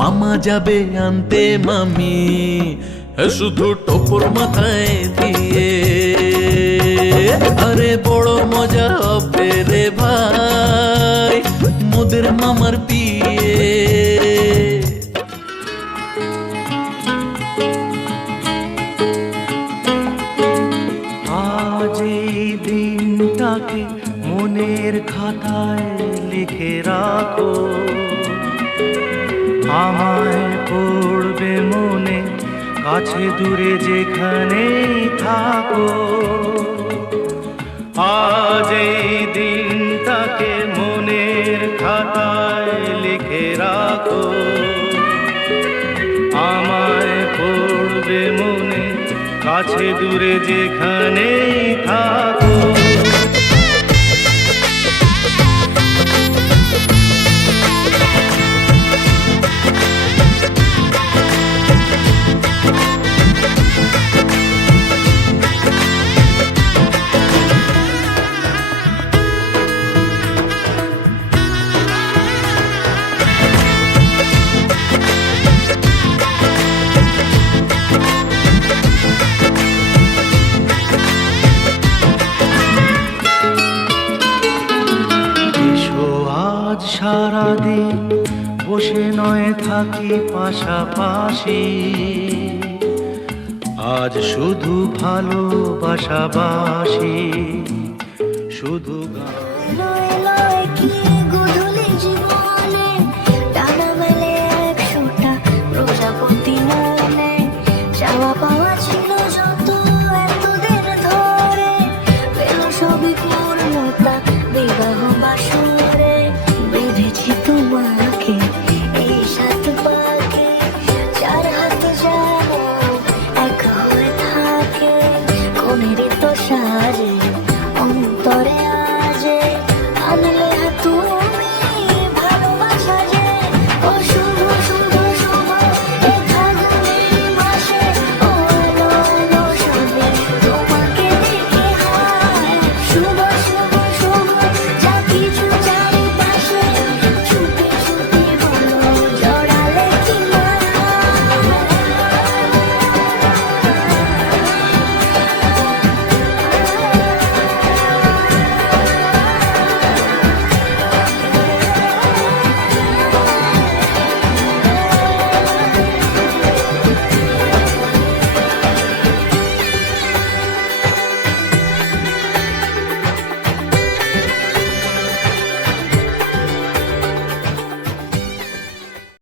মামা যাবে আনতে মামি, শুধু টোপর মাথায় দিয়ে। আরে বড় মজা হবে রে ভাই মোদের মামার বিয়ে। আজ এই দিনটাকে মনের খাতায় লিখে রাখো, আমায় পড়বে মনে কাছে দূরে যেখানেই থাকো। আজ এই দিনটাকে মনের খাতায় লিখে রাখো, আমায় পড়বে মনে কাছে দূরে যেখানেই থাকো। সারাদিন বসে নয় থাকি পাশাপাশি, আজ শুধু ভালোবাসাবাসি, শুধু প্রজাপতি নয় চাওয়া